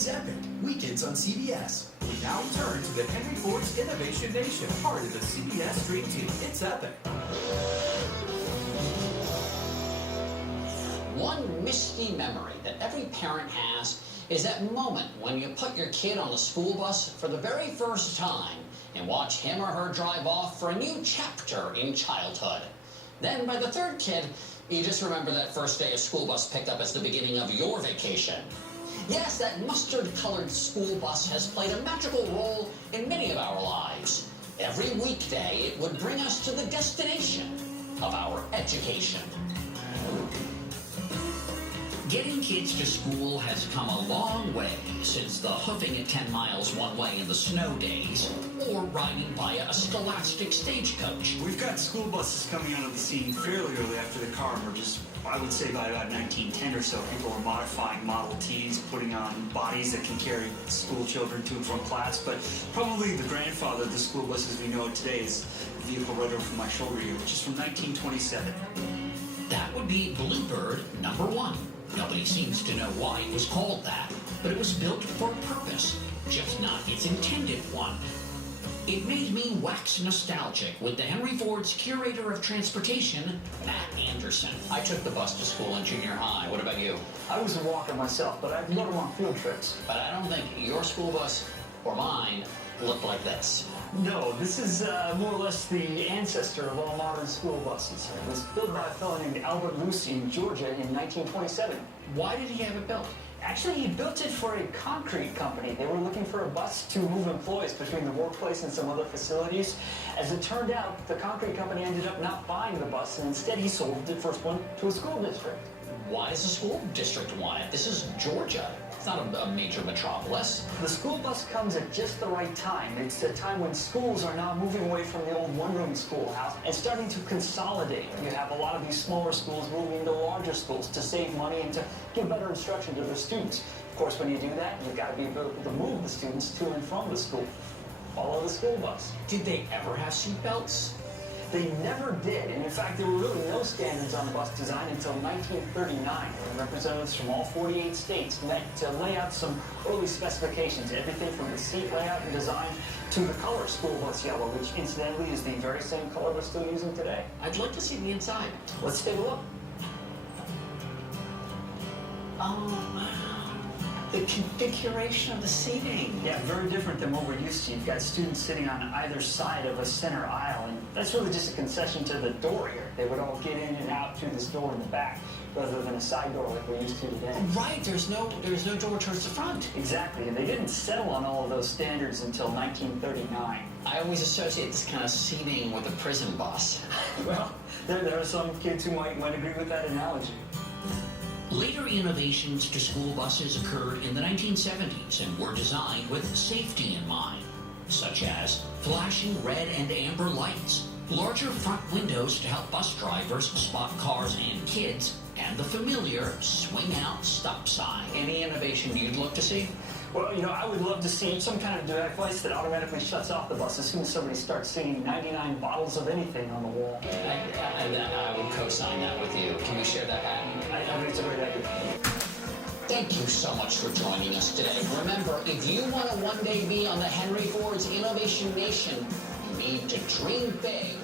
It's epic. Weekends on CBS. We now return to the Henry Ford's Innovation Nation, part of the CBS Dream Team. It's epic. One misty memory that every parent has is that moment when you put your kid on the school bus for the very first time and watch him or her drive off for a new chapter in childhood. Then by the third kid, you just remember that first day of school bus picked up as the beginning of your vacation. Yes, that mustard-colored school bus has played a magical role in many of our lives. Every weekday, it would bring us to the destination of our education. Getting kids to school has come a long way since the hoofing at 10 miles one way in the snow days, or riding via a scholastic stagecoach. We've got school buses coming onto the scene fairly early after the car merges. I would say by about 1910 or so, people were modifying Model Ts, putting on bodies that can carry school children to and from class. But probably the grandfather of the school bus as we know it today is the vehicle right over my shoulder here, which is from 1927. That would be Bluebird number 1. Nobody seems to know why it was called that, but it was built for a purpose, just not its intended one. It made me wax nostalgic with the Henry Ford's curator of transportation, Matt Anderson. I took the bus to school in junior high. What about you? I was a walker myself, but I'd go on field trips. But I don't think your school bus or mine looked like this. No, this is more or less the ancestor of all modern school buses. It was built by a fellow named Albert Luce in Georgia in 1927. Why did he have it built? Actually, he built it for a concrete company. They were looking for a bus to move employees between the workplace and some other facilities. As it turned out, the concrete company ended up not buying the bus, and instead he sold the first one to a school district. Why does the school district want it? This is Georgia. It's not a major metropolis. The school bus comes at just the right time. It's a time when schools are now moving away from the old one-room schoolhouse and starting to consolidate. You have a lot of these smaller schools moving into larger schools to save money and to give better instruction to their students. Of course, when you do that, you've got to be able to move the students to and from the school. Follow the school bus. Did they ever have seat belts? They never did, and in fact, there were really no standards on bus design until 1939, when representatives from all 48 states met to lay out some early specifications, everything from the seat layout and design to the color school bus yellow, which incidentally is the very same color we're still using today. I'd like to see the inside. Let's take a look. Oh, the configuration of the seating. Yeah, very different than what we're used to. You've got students sitting on either side of a center aisle, and that's really just a concession to the door here. They would all get in and out through this door in the back, rather than a side door like we're used to today. Right, there's no door towards the front. Exactly, and they didn't settle on all of those standards until 1939. I always associate this kind of seating with a prison bus. Well, there are some kids who might agree with that analogy. Later innovations to school buses occurred in the 1970s and were designed with safety in mind, such as flashing red and amber lights, larger front windows to help bus drivers spot cars and kids, and the familiar swing-out stop sign. Any innovation you'd look to see? Well, you know, I would love to see some kind of device that automatically shuts off the bus as soon as somebody starts singing 99 bottles of anything on the wall. I would co-sign that with you. Can we share that patent? I think it's a great idea. Thank you so much for joining us today. Remember, if you want to one day be on the Henry Ford's Innovation Nation, you need to dream big